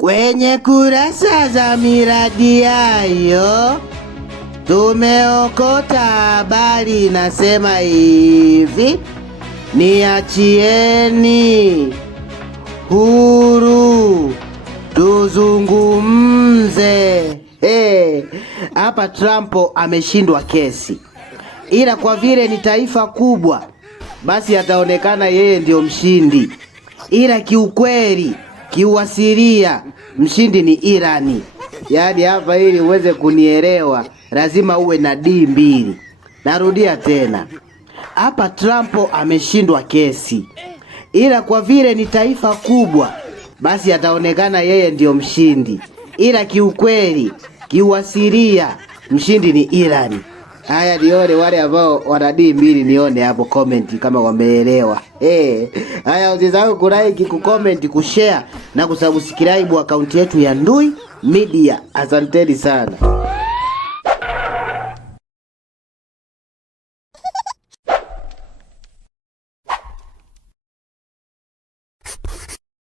Kwenye kurasa za miradi yayo tumeokota habari inasema hivi: niachieni huru tuzungumze. Hapa Trump ameshindwa kesi, ila kwa vile ni taifa kubwa, basi ataonekana yeye ndio mshindi, ila kiukweli, kiuasilia, mshindi ni Irani. Yaani hapa ili uweze kunielewa lazima uwe na D2. Narudia tena, hapa Trump ameshindwa kesi, ila kwa vile ni taifa kubwa, basi ataonekana yeye ndio mshindi, ila kiukweli, kiuasilia, mshindi ni Irani. Haya, nione wale ambao wana D2, nione hapo comment kama wameelewa. Haya, usisahau kulike, kucomment, kushare na kusubscribe akaunti yetu ya Ndui Media. Asanteni sana.